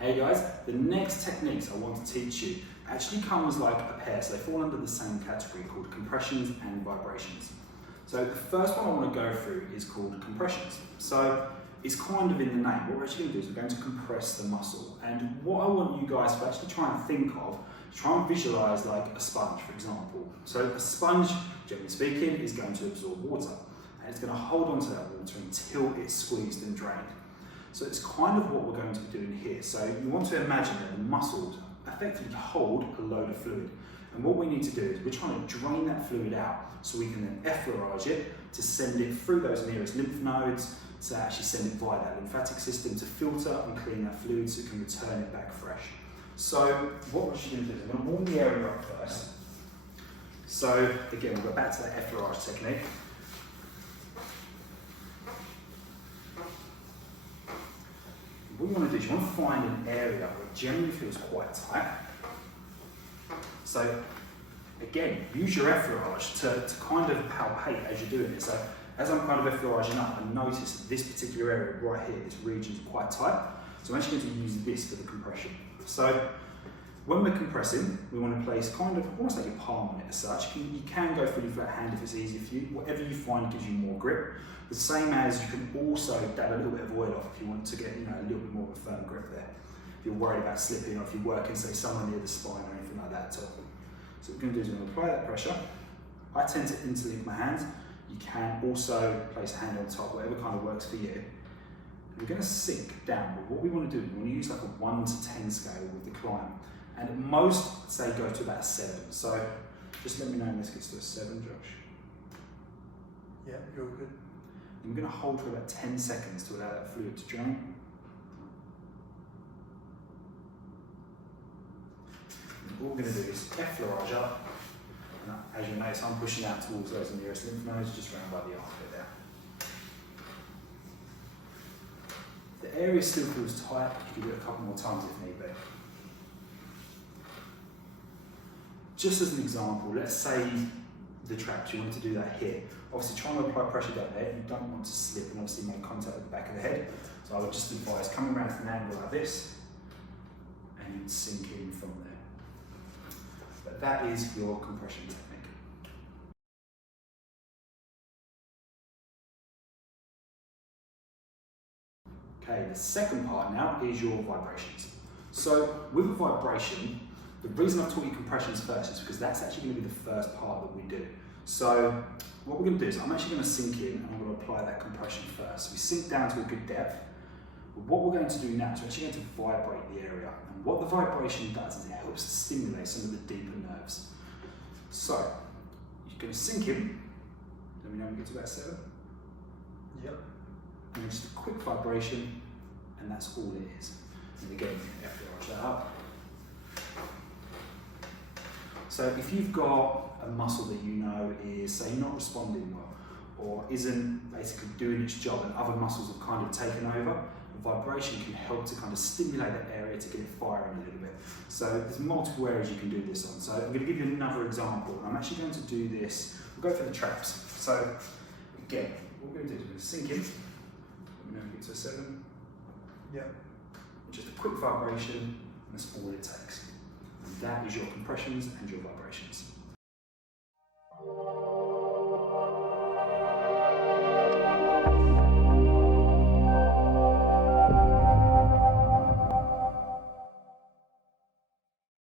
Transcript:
Hey guys, the next techniques I want to teach you actually comes like a pair, so they fall under the same category called compressions and vibrations. So the first one I want to go through is called compressions. So it's kind of in the name. What we're actually going to do is we're going to compress the muscle. And what I want you guys to actually try and think of, try and visualize like a sponge, for example. So a sponge, generally speaking, is going to absorb water. And it's going to hold on to that water until it's squeezed and drained. So it's kind of what we're going to be doing here. So you want to imagine that the muscles effectively hold a load of fluid. And what we need to do is we're trying to drain that fluid out so we can then effleurage it to send it through those nearest lymph nodes, to actually send it via that lymphatic system to filter and clean that fluid so it can return it back fresh. So what we're actually going to do is we're going to warm the area up first. So again, we'll go back to that effleurage technique. What you want to do is you want to find an area where it generally feels quite tight. So again, use your effleurage to kind of palpate as you're doing it. So as I'm kind of effleuraging up, I notice that this particular area right here, this region is quite tight. So I'm actually going to use this for the compression. So when we're compressing, we want to place kind of almost like your palm on it as such. You can go fully flat hand if it's easier for you. Whatever you find gives you more grip. The same as you can also dab a little bit of oil off if you want to get a little bit more of a firm grip there. If you're worried about slipping or if you're working, say, somewhere near the spine or anything like that. So what we're going to do is we're going to apply that pressure. I tend to interlink my hands. You can also place a hand on top, whatever kind of works for you. And we're going to sink down, but what we want to do, we want to use like a 1 to 10 scale with the climb. And at most, say, go to about 7. So just let me know when this gets to a 7, Josh. Yeah, you're good. And we're going to hold for about 10 seconds to allow that fluid to drain. And all we're going to do is effleurage up. And as you notice, I'm pushing out towards those nearest lymph nodes, just round by the armpit there. If the area still feels tight, you can do it a couple more times if need be. Just as an example, let's say the traps, you want to do that here. Obviously try and apply pressure down there. You don't want to slip and obviously make contact with the back of the head. So I would just advise coming around from an angle like this and you'd sink in from there. But that is your compression technique. Okay, the second part now is your vibrations. So with a vibration, the reason I've taught you compressions first is because that's actually going to be the first part that we do. So what we're going to do is I'm actually going to sink in and I'm going to apply that compression first. So we sink down to a good depth. But what we're going to do now is we're actually going to vibrate the area. And what the vibration does is it helps to stimulate some of the deeper nerves. So you're going to sink in. Let me know when we get to about 7. Yep. And just a quick vibration, and that's all it is. And again, effleurage that up. So if you've got a muscle that you know is, say, not responding well, or isn't basically doing its job and other muscles have kind of taken over, a vibration can help to kind of stimulate that area to get it firing a little bit. So there's multiple areas you can do this on. So I'm going to give you another example. I'm actually going to do this, we'll go for the traps. So again, what we're going to do is we're going to sink in, we're going to get to a 7. Yep. Just a quick vibration, and that's all it takes. And that is your compressions and your vibrations.